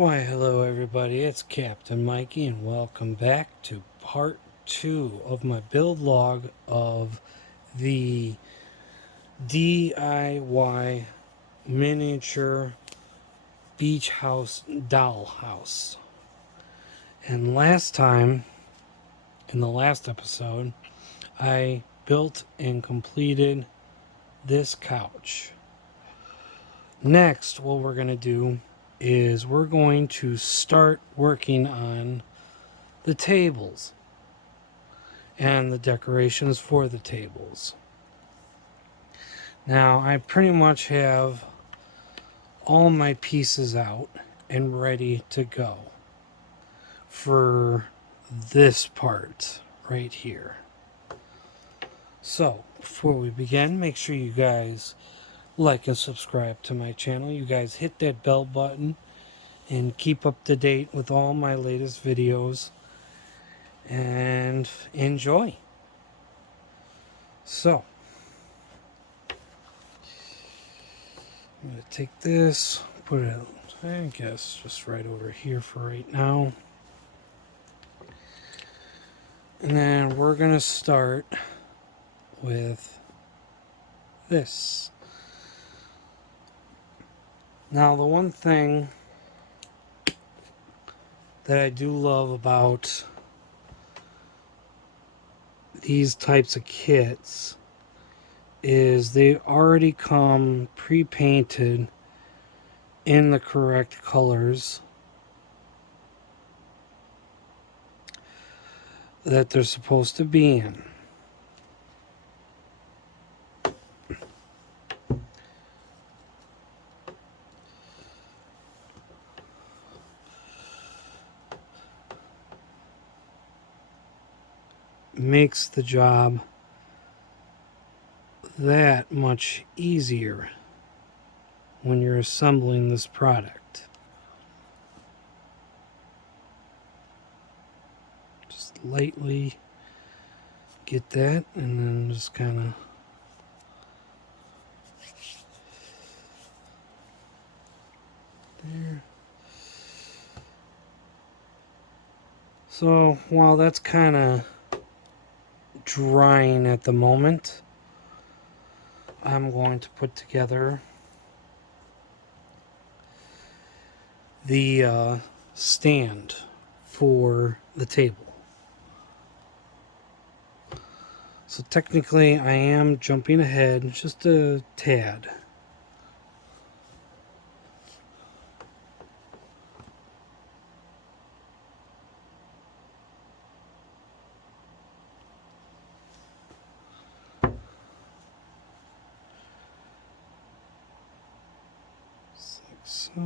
Why, hello everybody, it's Captain Mikey, and welcome back to part 2 of my build log of the DIY miniature beach house doll house. And last time, in the last episode, I built and completed this couch. Next, what we're going to do is we're going to start working on the tables and the decorations for the tables. Now, I pretty much have all my pieces out and ready to go for this part right here. So, before we begin, make sure you guys like and subscribe to my channel. You guys hit that bell button and keep up to date with all my latest videos. And enjoy. So, I'm going to take this, put it, I guess, just right over here for right now. And then we're going to start with this. Now, the one thing that I do love about these types of kits is they already come pre-painted in the correct colors that they're supposed to be in. Makes the job that much easier when you're assembling this product. Just lightly get that, and then just kind of there. So while that's kind of drying at the moment, I'm going to put together the stand for the table. So technically I am jumping ahead just a tad. Like so.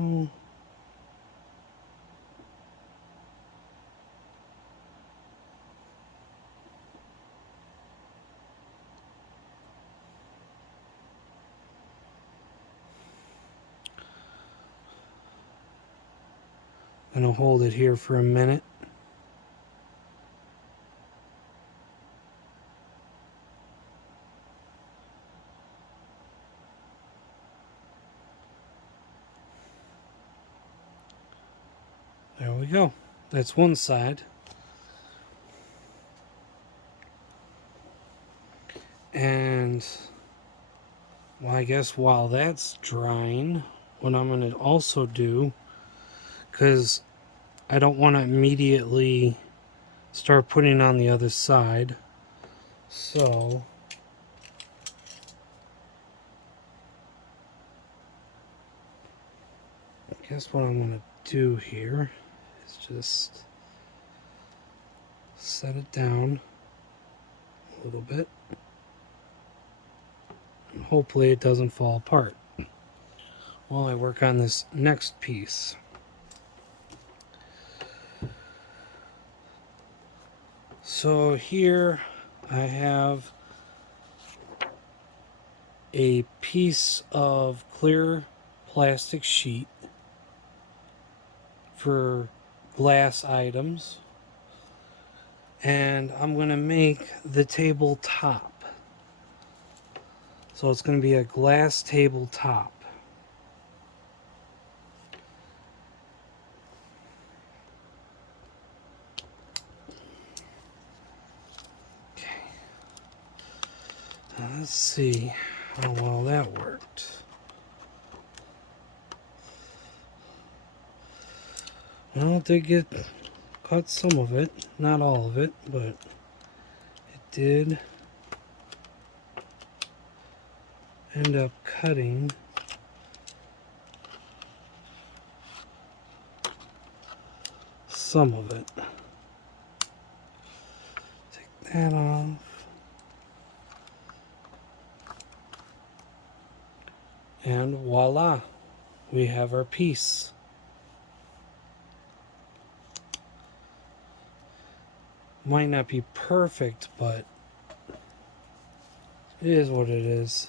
I'm going to hold it here for a minute. There we go. That's one side. And well, I guess while that's drying, what I'm going to also do, because I don't want to immediately start putting on the other side, so I guess what I'm going to do here is just set it down a little bit, and hopefully it doesn't fall apart while I work on this next piece. So here I have a piece of clear plastic sheet for glass items, and I'm going to make the tabletop. So it's going to be a glass tabletop. Let's see how well that worked. Well, it did get cut some of it, not all of it, but it did end up cutting some of it. Take that off. And voila, we have our piece. Might not be perfect, but it is what it is.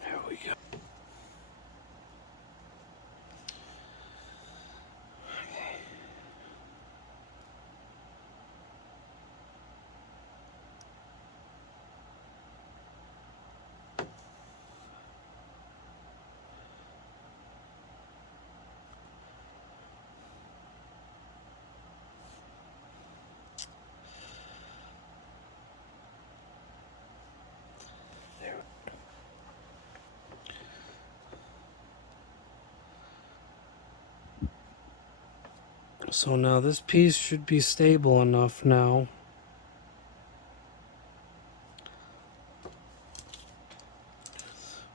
There we go. So now this piece should be stable enough now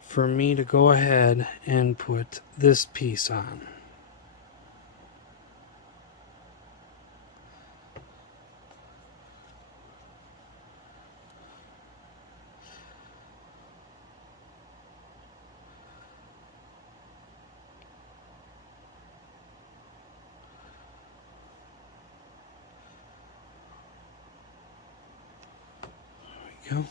for me to go ahead and put this piece on. There we go.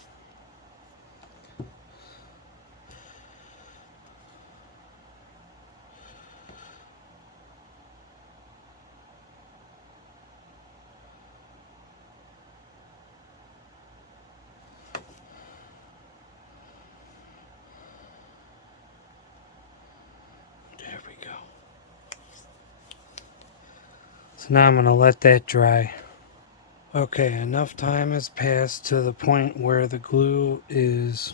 There we go. So now I'm going to let that dry. Okay, enough time has passed to the point where the glue is,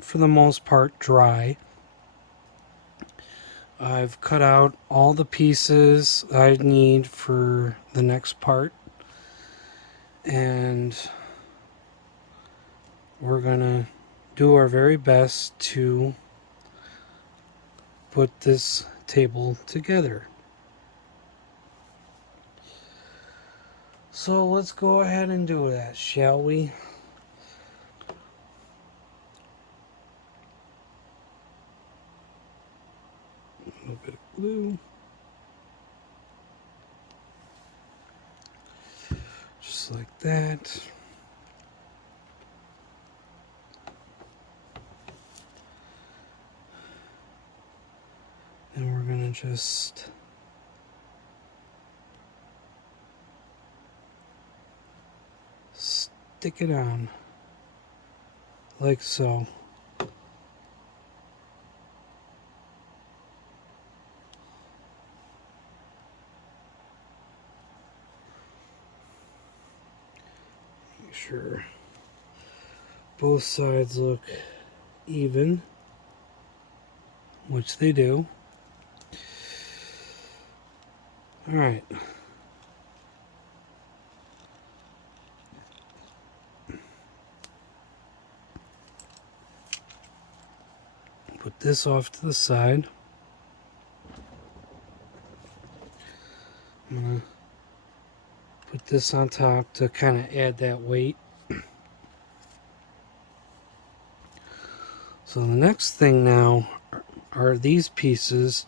for the most part, dry. I've cut out all the pieces I need for the next part, and we're going to do our very best to put this table together. So let's go ahead and do that, shall we? A little bit of glue. Just like that. And we're going to just stick it on like so. Make sure both sides look even, which they do. Alright. Put this off to the side. I'm going to put this on top to kind of add that weight. So the next thing now are these pieces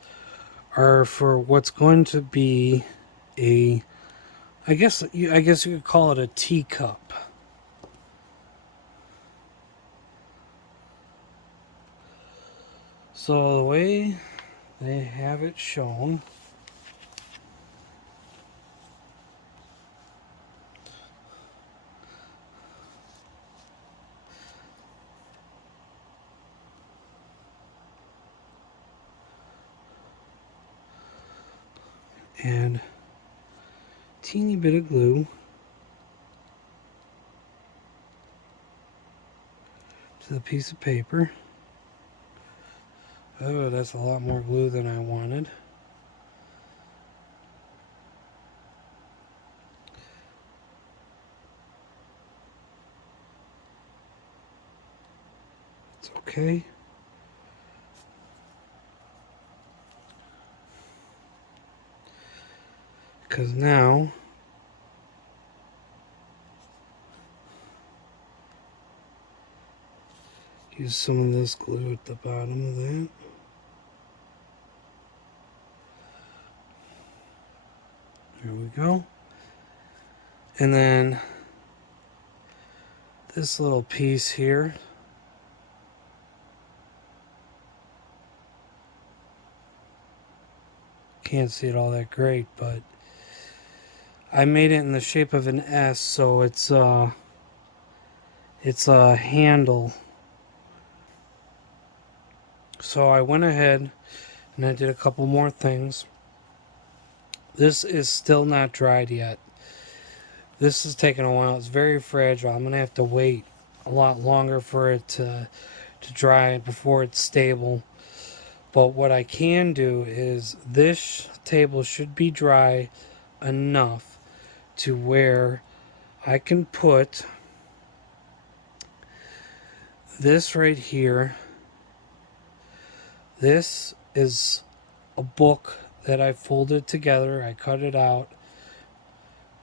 are for what's going to be a, I guess you could call it a teacup. So the way they have it shown, and teeny bit of glue to the piece of paper. Oh, that's a lot more glue than I wanted. It's okay. Because now use some of this glue at the bottom of that. There we go. And then this little piece here, can't see it all that great, but I made it in the shape of an S, so it's a handle. So I went ahead and I did a couple more things. This is still not dried yet. This is taking a while. It's very fragile. I'm going to have to wait a lot longer for it to dry before it's stable. But what I can do is this table should be dry enough to where I can put this right here. This is a book that I folded together. I cut it out.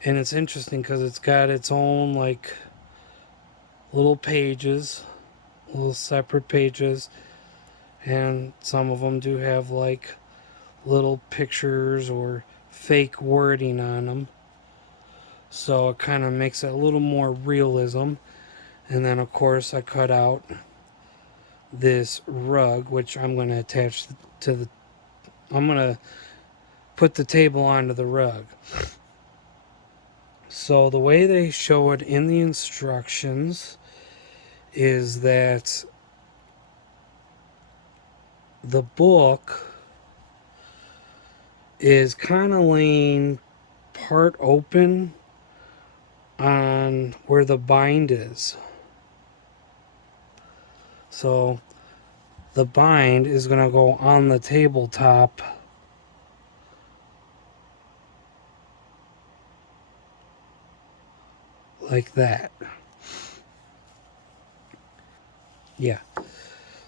And it's interesting because it's got its own like little pages, little separate pages. And some of them do have like little pictures or fake wording on them. So it kind of makes it a little more realism. And then of course I cut out this rug, which I'm going to attach to the, I'm going to put the table onto the rug. So the way they show it in the instructions is that the book is kind of laying part open on where the bind is. So the bind is going to go on the tabletop like that. Yeah.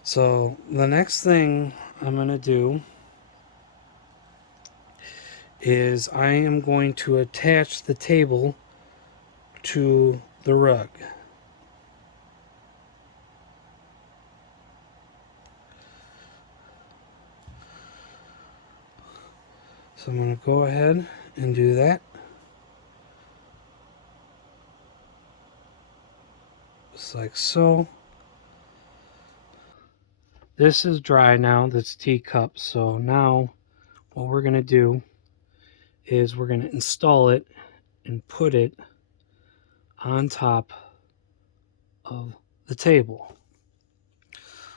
So the next thing I'm going to do is I am going to attach the table to the rug. So I'm going to go ahead and do that. Just like so. This is dry now, this teacup. So now what we're going to do is we're going to install it and put it on top of the table.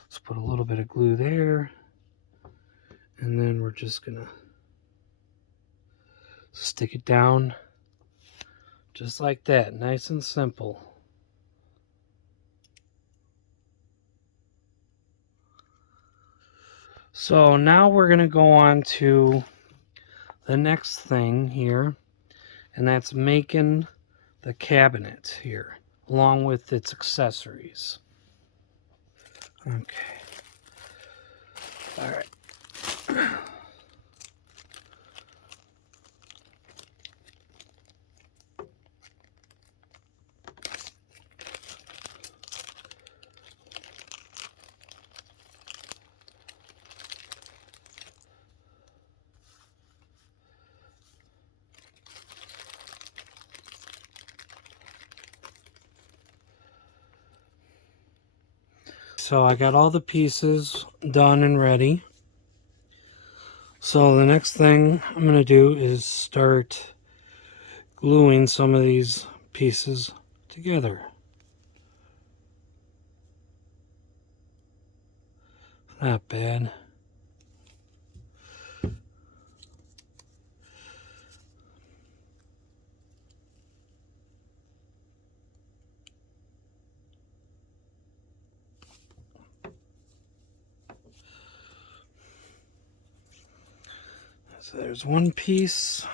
Let's put a little bit of glue there. And then we're just going to stick it down just like that. Nice and simple. So now we're going to go on to the next thing here, and that's making the cabinet here, along with its accessories. Okay. All right. So I got all the pieces done and ready. So the next thing I'm going to do is start gluing some of these pieces together. Not bad. So there's one piece.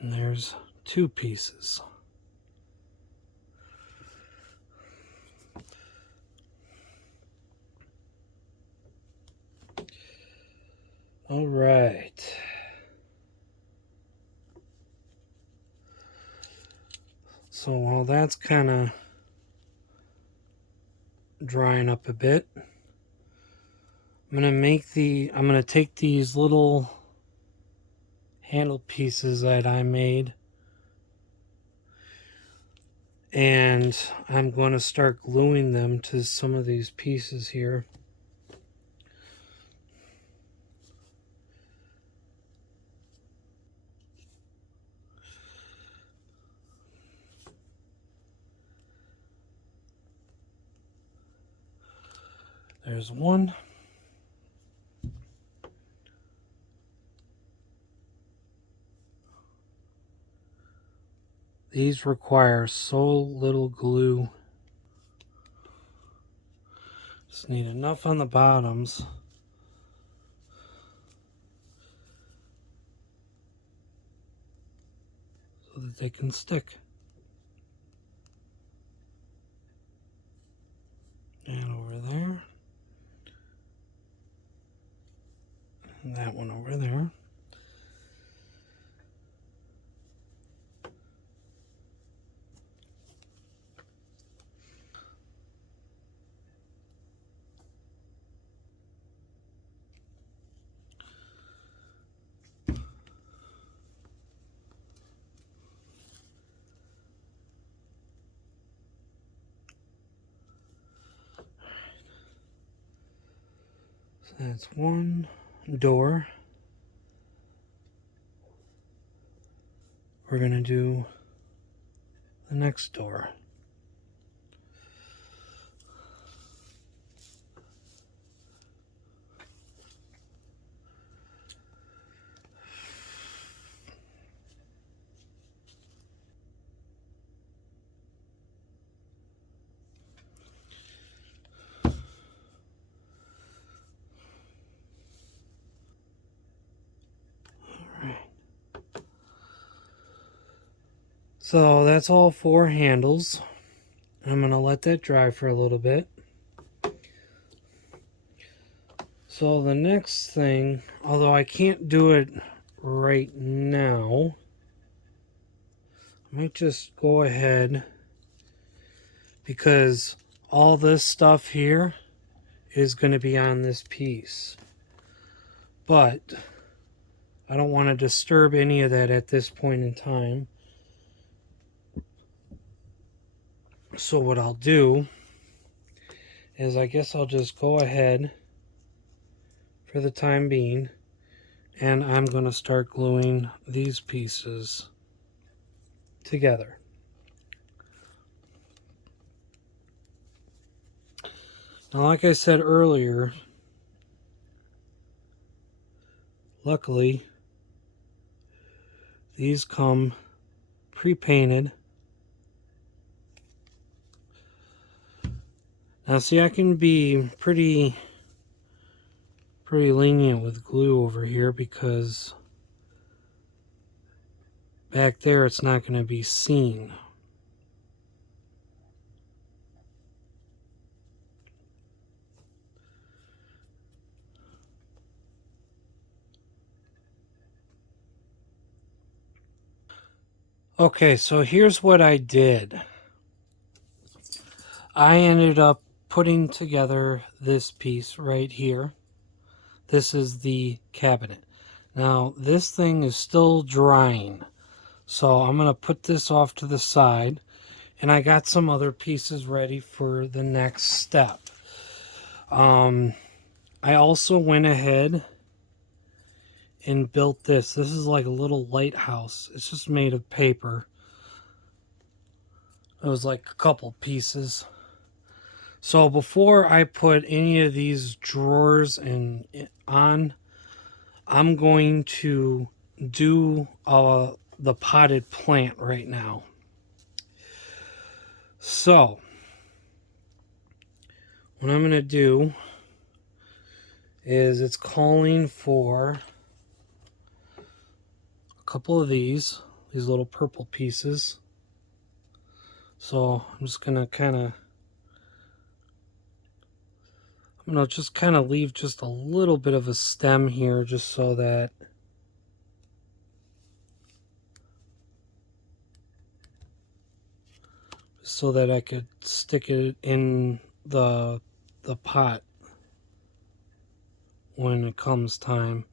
And there's two pieces. All right. So while that's kind of drying up a bit, I'm gonna take these little handle pieces that I made, and I'm going to start gluing them to some of these pieces here. There's one. These require so little glue. Just need enough on the bottoms so that they can stick. And over there. And that one over there. So that's one door. We're going to do the next door. So that's all four handles. I'm going to let that dry for a little bit. So the next thing, although I can't do it right now, I might just go ahead, because all this stuff here is going to be on this piece. But I don't want to disturb any of that at this point in time. So what I'll do is I guess I'll just go ahead for the time being, and I'm going to start gluing these pieces together. Now, like I said earlier, luckily these come pre-painted. Now see, I can be pretty lenient with glue over here because back there it's not going to be seen. Okay, so here's what I did. I ended up putting together this piece right here. This is the cabinet. Now, this thing is still drying, so I'm going to put this off to the side, and I got some other pieces ready for the next step. I also went ahead and built this. This is like a little lighthouse. It's just made of paper. It was like a couple pieces. So before I put any of these drawers on, I'm going to do the potted plant right now. So what I'm going to do is it's calling for a couple of these little purple pieces. So I'm just going to just kind of leave just a little bit of a stem here just so that I could stick it in the pot when it comes time.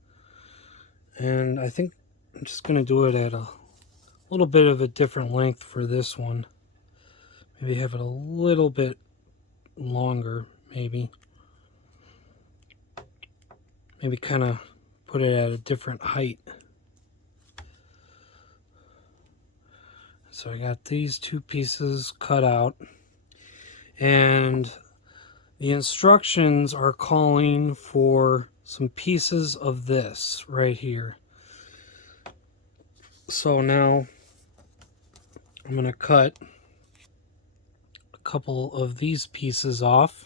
And I think I'm just going to do it at a little bit of a different length for this one. Maybe have it a little bit longer, maybe kind of put it at a different height. So I got these two pieces cut out, and the instructions are calling for some pieces of this right here. So now I'm going to cut a couple of these pieces off.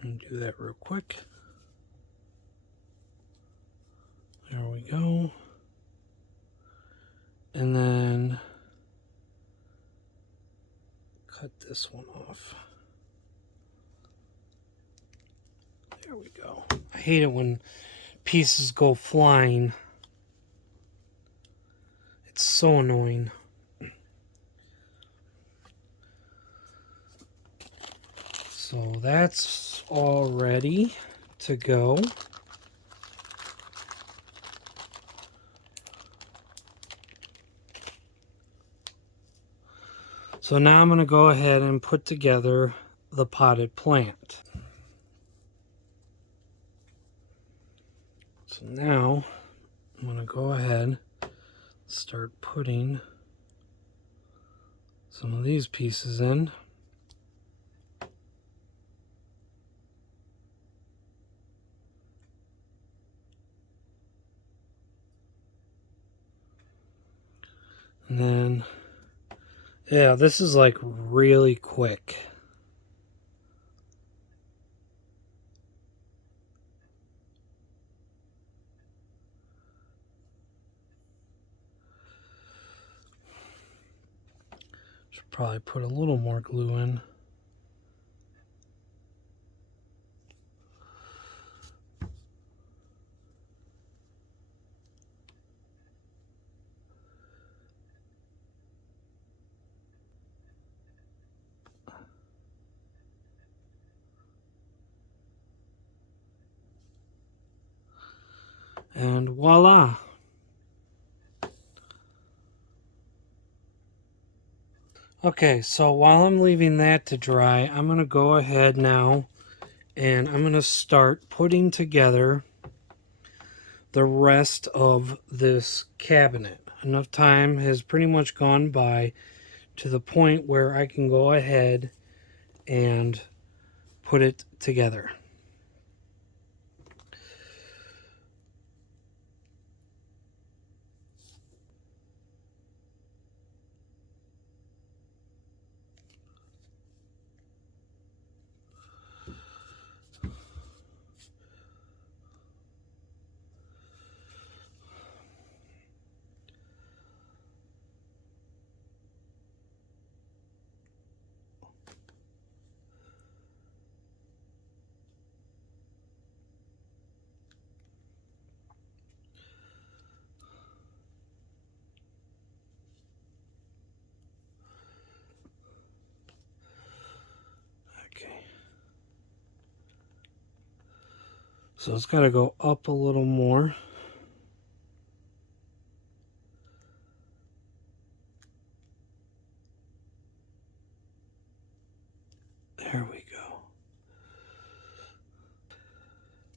And do that real quick. There we go. And then cut this one off. There we go. I hate it when pieces go flying. It's so annoying. So that's all ready to go. So now I'm going to go ahead and put together the potted plant. So now I'm going to go ahead and start putting some of these pieces in. And then, yeah, this is like really quick. Should probably put a little more glue in. And voila! Okay, so while I'm leaving that to dry, I'm going to go ahead now and I'm going to start putting together the rest of this cabinet. Enough time has pretty much gone by to the point where I can go ahead and put it together. Okay. So it's got to go up a little more. There we go.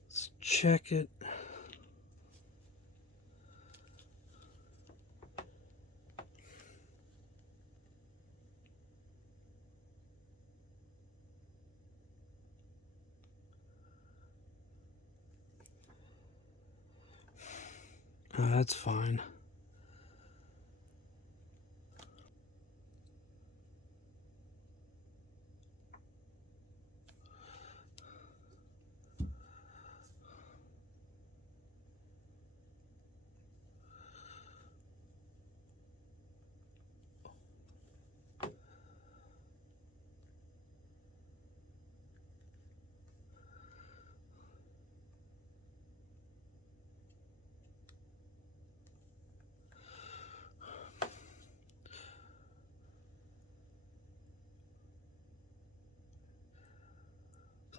Let's check it. Oh, that's fine.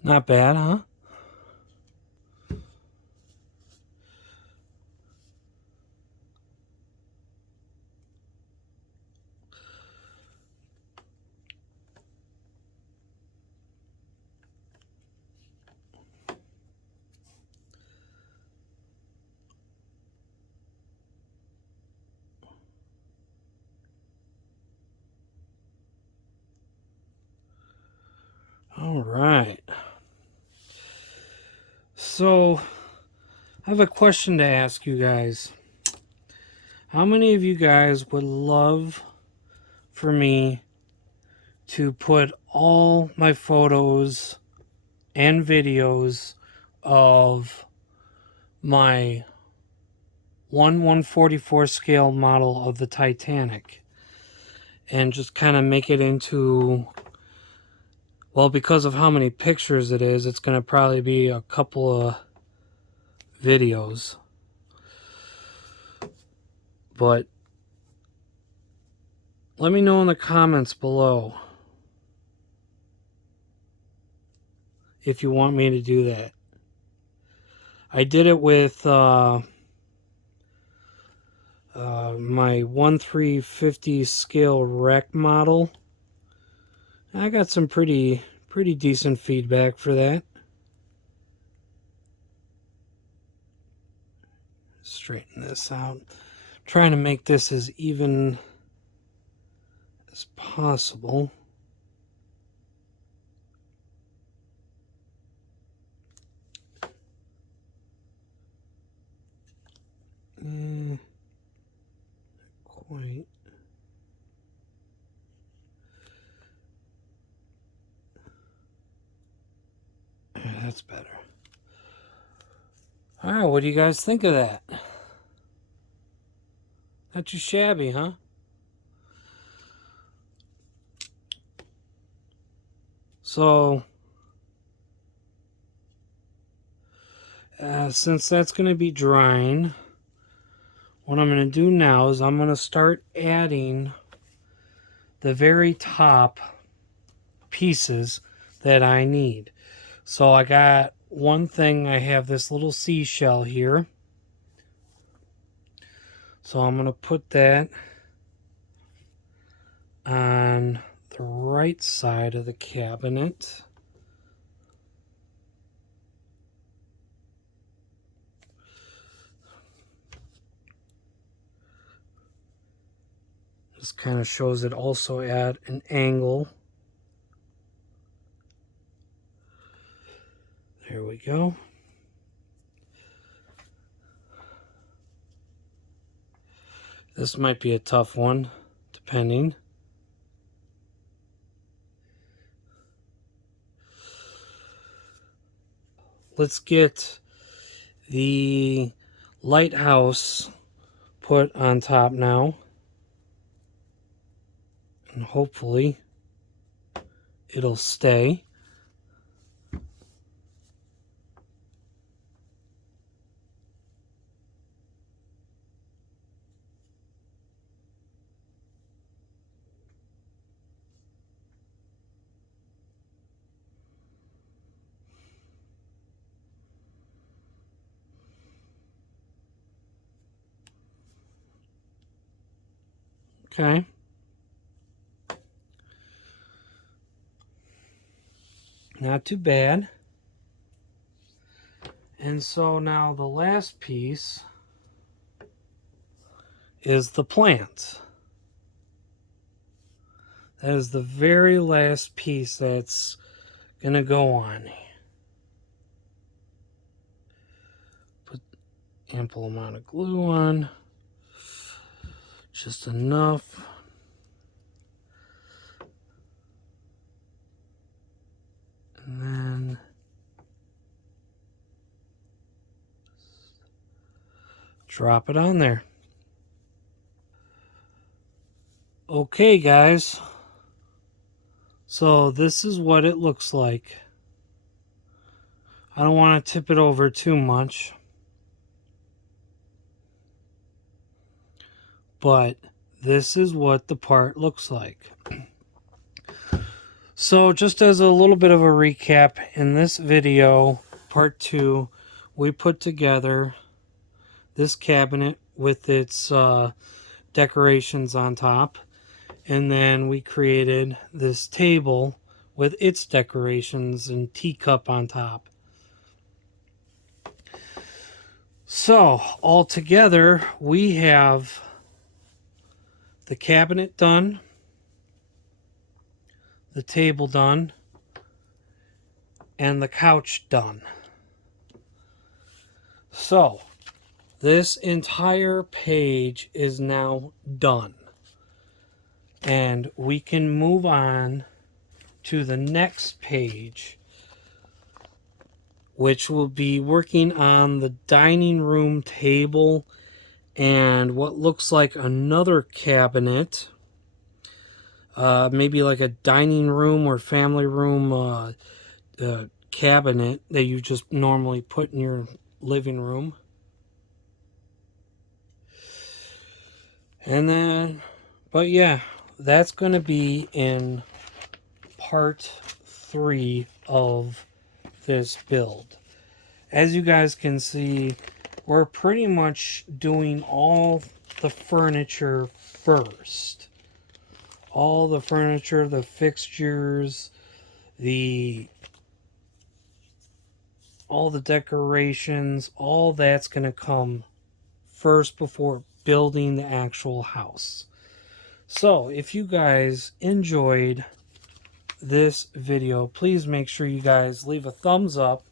Not bad, huh? All right. So, I have a question to ask you guys. How many of you guys would love for me to put all my photos and videos of my 1/144 scale model of the Titanic and just kind of make it into, well, because of how many pictures it is, it's going to probably be a couple of videos. But let me know in the comments below if you want me to do that. I did it with my 1/350 scale wreck model. I got some pretty decent feedback for that. Straighten this out. Trying to make this as even as possible. Quite. That's better. Alright, what do you guys think of that? Not too shabby, huh? So, since that's going to be drying, what I'm going to do now is I'm going to start adding the very top pieces that I need. So I got one thing, I have this little seashell here. So I'm going to put that on the right side of the cabinet. This kind of shows it also at an angle. There we go. This might be a tough one, depending. Let's get the lighthouse put on top now. And hopefully it'll stay. Okay. Not too bad. And so now the last piece is the plant. That is the very last piece that's going to go on. Put ample amount of glue on. Just enough. And then drop it on there. Okay, guys. So this is what it looks like. I don't want to tip it over too much. But this is what the part looks like. So just as a little bit of a recap, in this video, part 2, we put together this cabinet with its decorations on top. And then we created this table with its decorations and teacup on top. So all together, we have the cabinet done, the table done, and the couch done. So this entire page is now done. And we can move on to the next page, which will be working on the dining room table and what looks like another cabinet. Maybe like a dining room or family room cabinet that you just normally put in your living room. And then, but yeah, that's going to be in part 3 of this build. As you guys can see, we're pretty much doing all the furniture first. All the furniture, the fixtures, all the decorations, all that's going to come first before building the actual house. So if you guys enjoyed this video, please make sure you guys leave a thumbs up.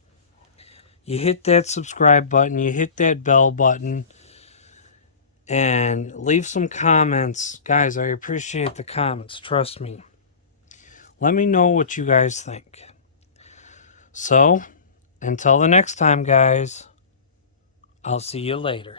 You hit that subscribe button, you hit that bell button, and leave some comments. Guys, I appreciate the comments, trust me. Let me know what you guys think. So, until the next time, guys, I'll see you later.